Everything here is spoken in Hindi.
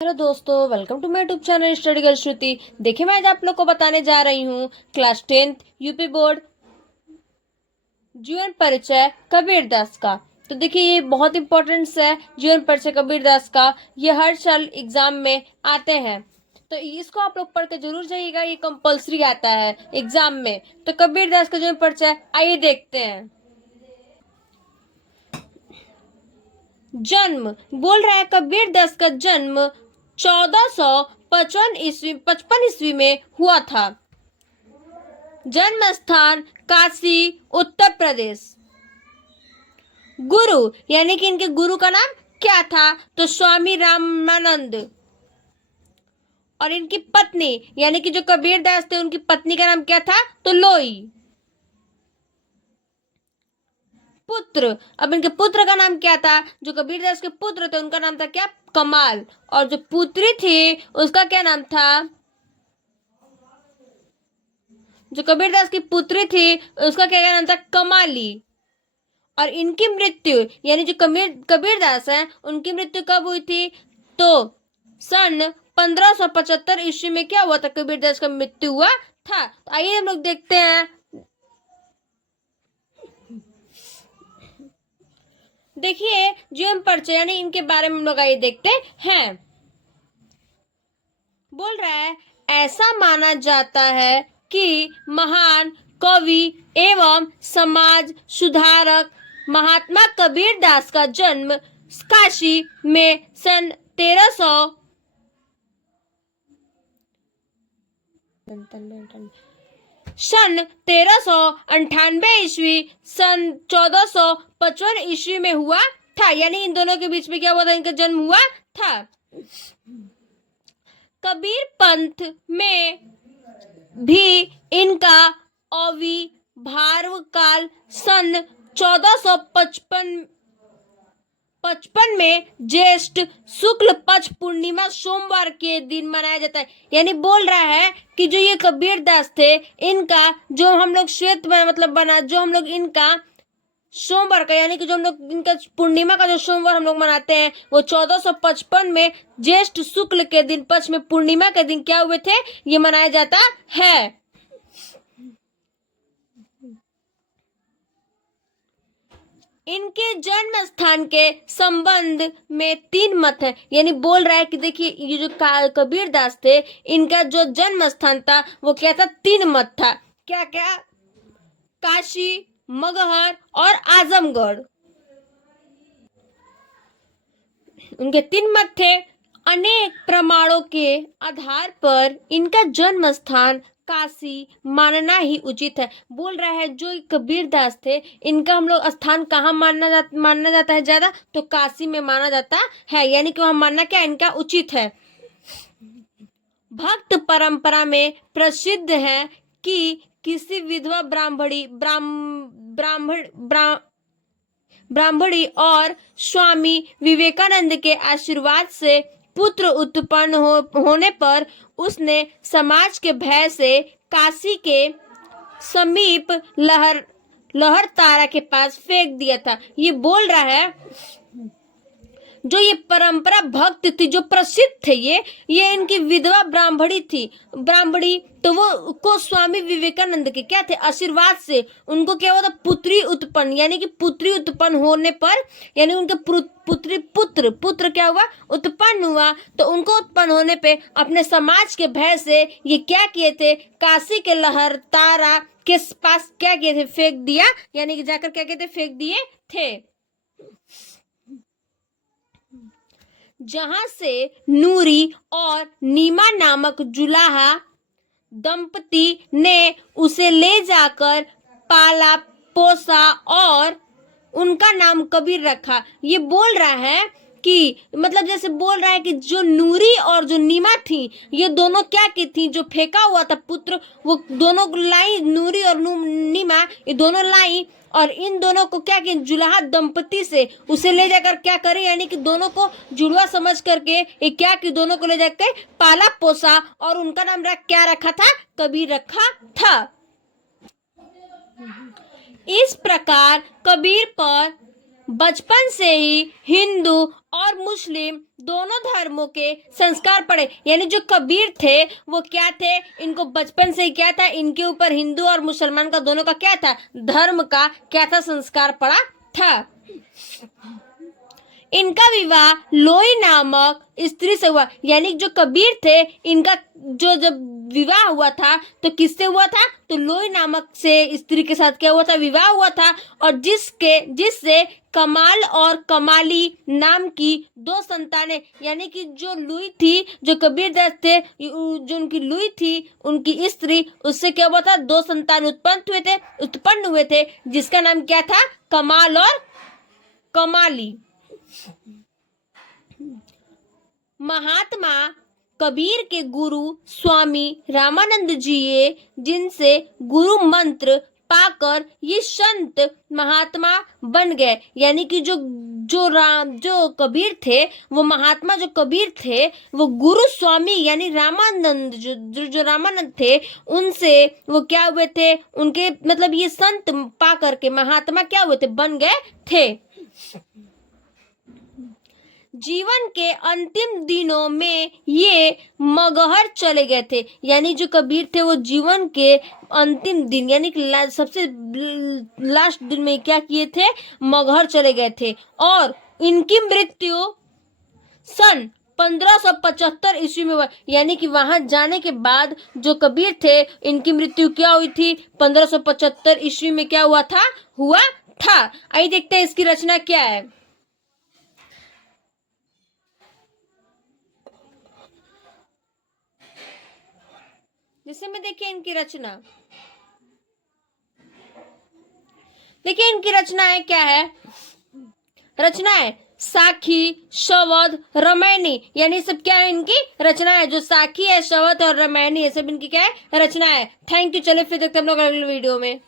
हेलो दोस्तों, welcome to my YouTube channel study girl Shruti. देखिए, मैं आज आप लोग को बताने जा रही हूँ क्लास 10th यूपी बोर्ड जीवन परिचय कबीरदास का। तो देखिए, ये बहुत इंपॉर्टेंट है जीवन परिचय कबीरदास का। ये हर साल एग्जाम में आते हैं, तो इसको आप लोग पढ़ के जरूर जाइएगा। ये कंपलसरी आता है एग्जाम में। तो कबीरदास का जीवन परिचय आइए देखते हैं। जन्म बोल रहा है, कबीरदास का जन्म 1455 ईस्वी में हुआ था। जन्म स्थान काशी, उत्तर प्रदेश। गुरु यानी कि इनके गुरु का नाम क्या था? तो स्वामी रामानंद। और इनकी पत्नी यानी कि जो कबीरदास थे, उनकी पत्नी का नाम क्या था? तो लोई। पुत्र, अब इनके पुत्र का नाम क्या था? जो कबीरदास के पुत्र थे उनका नाम था क्या? कमाल। और जो पुत्री थी उसका क्या नाम था? जो कबीरदास की पुत्री थी उसका क्या नाम था? कमाली। और इनकी मृत्यु यानी जो कबीरदास है, उनकी मृत्यु कब हुई थी? तो सन 1575 ईस्वी में क्या हुआ था? कबीरदास का मृत्यु हुआ था। तो आइए हम लोग देखते हैं। देखिए, जीवन परिचय यानी इनके बारे में हम लोग आइए देखते हैं। बोल रहा है, ऐसा माना जाता है कि महान कवि एवं समाज सुधारक महात्मा कबीरदास का जन्म काशी में सन 1398 ईस्वी सन 1455 ईस्वी में हुआ था। यानी इन दोनों के बीच में क्या हुआ था? इनका जन्म हुआ था। कबीर पंथ में भी इनका आविर्भाव काल सन 1455 में ज्येष्ठ शुक्ल पक्ष पूर्णिमा सोमवार के दिन मनाया जाता है। यानी बोल रहा है कि जो ये कबीरदास थे, इनका जो हम लोग श्वेत मतलब बना, जो हम लोग इनका सोमवार का यानी कि जो हम लोग इनका पूर्णिमा का जो सोमवार हम लोग मनाते हैं, वो 1455 में ज्येष्ठ शुक्ल के दिन पक्ष में पूर्णिमा के दिन क्या हुए थे? ये मनाया जाता है। इनके जन्म स्थान के संबंध में 3 मत है। यानी बोल रहा है कि देखिए, ये जो कबीरदास थे, इनका जो जन्म स्थान था वो क्या था? 3 मत था। क्या क्या? काशी, मगहर और आजमगढ़। उनके 3 मत थे। अनेक प्रमाणों के आधार पर इनका जन्म स्थान काशी मानना ही उचित है। बोल रहा है जो कबीरदास थे, इनका हम लोग स्थान कहाँ मानना जाता है ज्यादा? तो काशी में माना जाता है। यानी कि वहां मानना क्या इनका उचित है। भक्त परंपरा में प्रसिद्ध है कि किसी विधवा ब्राह्मणी और स्वामी विवेकानंद के आशीर्वाद से पुत्र उत्पन्न होने पर उसने समाज के भय से काशी के समीप लहरतारा के पास फेंक दिया था। ये बोल रहा है जो ये परंपरा भक्त थी, जो प्रसिद्ध थे, ये इनकी विधवा ब्राह्मणी तो वो को स्वामी विवेकानंद के क्या थे? आशीर्वाद से उनको क्या हुआ था? पुत्री उत्पन्न, यानी कि पुत्री उत्पन्न होने पर, यानी उनके पुत्र क्या हुआ? उत्पन्न हुआ। तो उनको उत्पन्न होने पे अपने समाज के भय से ये क्या किए थे? काशी के लहरतारा के पास क्या किए थे? फेंक दिया। यानी कि जाकर क्या कहते? फेंक दिए थे। जहां से नूरी और नीमा नामक जुलाहा दंपति ने उसे ले जाकर पाला पोसा और उनका नाम कबीर रखा। ये बोल रहा है कि मतलब जैसे बोल रहा है कि जो नूरी और जो नीमा थी, ये दोनों क्या की थी? जो फेंका हुआ था पुत्र, वो दोनों लाई, नूरी और नीमा ये दोनों लाई। और इन दोनों को क्या किया? जुलाहा दंपति से उसे ले जाकर क्या करे? यानी कि दोनों को जुड़वा समझ करके ये क्या कि दोनों को ले जाकर पाला पोसा और उनका नाम क्या रखा था? कबीर रखा था। इस प्रकार कबीर पर बचपन से ही हिंदू और मुस्लिम दोनों धर्मों के संस्कार पड़े। यानी जो कबीर थे वो क्या थे, इनको बचपन से ही क्या था, इनके ऊपर हिंदू और मुसलमान का दोनों का क्या था, धर्म का क्या था, संस्कार पड़ा था। इनका विवाह लोई नामक स्त्री से हुआ। यानी जो कबीर थे इनका जो जब विवाह हुआ था तो किससे हुआ था, तो लोई नामक से स्त्री के साथ क्या हुआ था, विवाह हुआ था। और जिससे कमाल और कमाली नाम की दो संतानें, यानी कि जो लुई थी, जो कबीर दास थे, जो उनकी लुई थी, उनकी स्त्री, उससे क्या हुआ था, दो संतान उत्पन्न हुए थे जिसका नाम क्या था, कमाल और कमाली। महात्मा कबीर के गुरु स्वामी रामानंद जी जिनसे गुरु मंत्र पाकर ये संत महात्मा बन गए। यानी कि जो कबीर थे, वो महात्मा जो कबीर थे, वो गुरु स्वामी यानी रामानंद जो रामानंद थे, उनसे वो क्या हुए थे, उनके मतलब ये संत पा करके महात्मा क्या हुए थे, बन गए थे। जीवन के अंतिम दिनों में ये मगहर चले गए थे। यानी जो कबीर थे वो जीवन के अंतिम दिन यानी कि सबसे लास्ट दिन में क्या किए थे, मगहर चले गए थे। और इनकी मृत्यु सन 1575 ईस्वी में हुआ। यानी कि वहां जाने के बाद जो कबीर थे इनकी मृत्यु क्या हुई थी, 1575 ईस्वी में क्या हुआ था। आइए देखते हैं इसकी रचना क्या है। जिससे में देखिए इनकी रचना, देखिए इनकी रचनाएं क्या है, रचनाएं साखी, शवद, रामायणी, यानी सब क्या है इनकी रचना है। जो साखी है, शवद और रामायणी, ये सब इनकी क्या है, रचना है। Thank you. चलिए फिर देखते हैं हम लोग अगले वीडियो में।